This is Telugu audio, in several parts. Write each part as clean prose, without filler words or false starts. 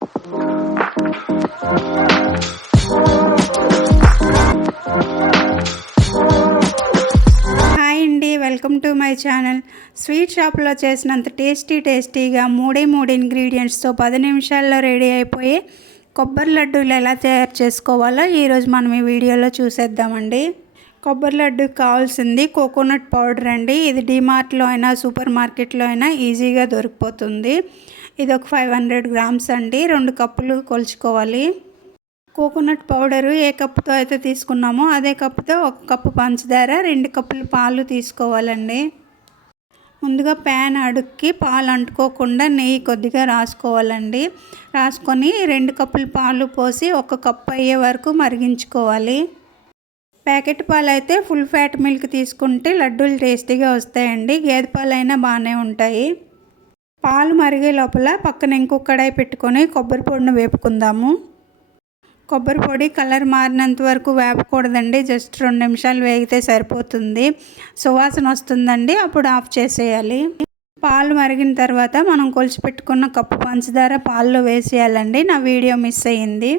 హాయ్ అండి, welcome to my channel. Sweet షాప్లో చేసినంత టేస్టీగా మూడే ఇంగ్రీడియంట్స్తో 10 నిమిషాల్లో రెడీ అయిపోయే కొబ్బరి లడ్డూలు ఎలా తయారు చేసుకోవాలో ఈరోజు మనం ఈ వీడియోలో చూసేద్దామండి. కొబ్బరి లడ్డూకి కావాల్సింది కోకోనట్ పౌడర్ అండి. ఇది డీమార్ట్లో అయినా సూపర్ మార్కెట్లో అయినా ఈజీగా దొరికిపోతుంది. ఇది ఒక 500 గ్రామ్స్ అండి. 2 కప్పులు కొలుచుకోవాలి. కోకోనట్ పౌడరు ఏ కప్పుతో అయితే తీసుకున్నామో అదే కప్పుతో 1 కప్పు పంచదార, 2 కప్పులు పాలు తీసుకోవాలండి. ముందుగా ప్యాన్ అడుక్కి పాలు అంటుకోకుండా నెయ్యి కొద్దిగా రాసుకోవాలండి. రాసుకొని 2 కప్పులు పాలు పోసి 1 కప్పు అయ్యే వరకు మరిగించుకోవాలి. ప్యాకెట్ పాలు అయితే ఫుల్ ఫ్యాట్ మిల్క్ తీసుకుంటే లడ్డూలు టేస్టీగా వస్తాయండి. గేదె పాలైనా బాగానే ఉంటాయి. పాలు మరిగే లోపల పక్కన ఇంకొక కడాయి పెట్టుకొని కొబ్బరి పొడిని వేపుకుందాము. కొబ్బరి పొడి కలర్ మారినంత వరకు వేపకూడదండి. జస్ట్ 2 నిమిషాలు వేగితే సరిపోతుంది. సువాసన వస్తుందండి, అప్పుడు ఆఫ్ చేసేయాలి. పాలు మరిగిన తర్వాత మనం కొలిచి పెట్టుకున్న కప్పు పంచదార పాల్లో వేసేయాలండి. నా వీడియో మిస్ అయ్యింది.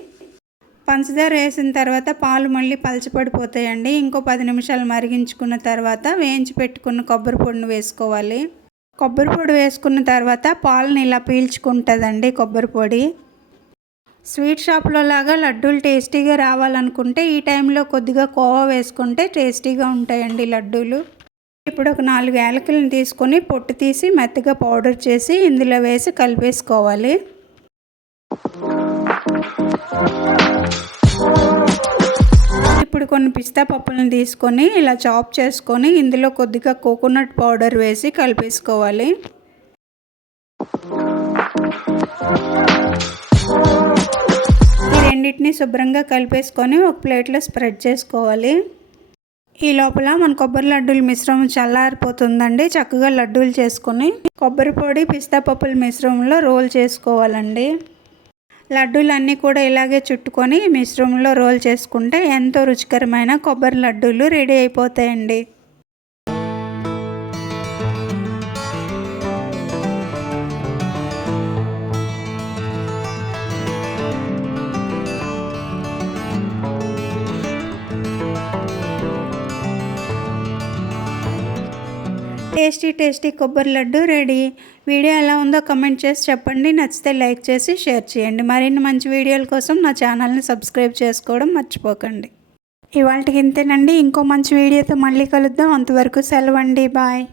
పంచదార వేసిన తర్వాత పాలు మళ్ళీ పలచపడిపోతాయండి. ఇంకో 10 నిమిషాలు మరిగించుకున్న తర్వాత వేయించి పెట్టుకున్న కొబ్బరి పొడిని వేసుకోవాలి. కొబ్బరి పొడి వేసుకున్న తర్వాత పాలను ఇలా పీల్చుకుంటుందండి కొబ్బరి పొడి. స్వీట్ షాప్లో లాగా లడ్డూలు టేస్టీగా రావాలనుకుంటే ఈ టైంలో కొద్దిగా కోవా వేసుకుంటే టేస్టీగా ఉంటాయండి లడ్డూలు. ఇప్పుడు ఒక 4 యాలకులను తీసుకొని పొట్టు తీసి మెత్తగా పౌడర్ చేసి ఇందులో వేసి కలిపేసుకోవాలి. ఇప్పుడు కొన్ని పిస్తా పప్పులను తీసుకొని ఇలా చాప్ చేసుకొని ఇందులో కొద్దిగా కోకోనట్ పౌడర్ వేసి కలిపేసుకోవాలి. ఈ రెండింటిని శుభ్రంగా కలిపేసుకొని ఒక ప్లేట్లో స్ప్రెడ్ చేసుకోవాలి. ఈ లోపల మన కొబ్బరి లడ్డూల మిశ్రమం చల్లారిపోతుందండి. చక్కగా లడ్డూలు చేసుకొని కొబ్బరి పొడి పిస్తా పప్పుల మిశ్రమంలో రోల్ చేసుకోవాలండి. లడ్డూలన్నీ కూడా ఇలాగే చుట్టుకొని మిశ్రమంలో రోల్ చేసుకుంటే ఎంతో రుచికరమైన కొబ్బరి లడ్డూలు రెడీ అయిపోతాయండి. టేస్టీ కొబ్బరి లడ్డు రెడీ. వీడియో ఎలా ఉందో కమెంట్ చేసి చెప్పండి. నచ్చితే లైక్ చేసి షేర్ చేయండి. మరిన్ని మంచి వీడియోల కోసం నా ఛానల్ని సబ్స్క్రైబ్ చేసుకోవడం మర్చిపోకండి. ఇవాళకి ఇంతేనండి. ఇంకో మంచి వీడియోతో మళ్ళీ కలుద్దాం. అంతవరకు సెలవండి. బాయ్.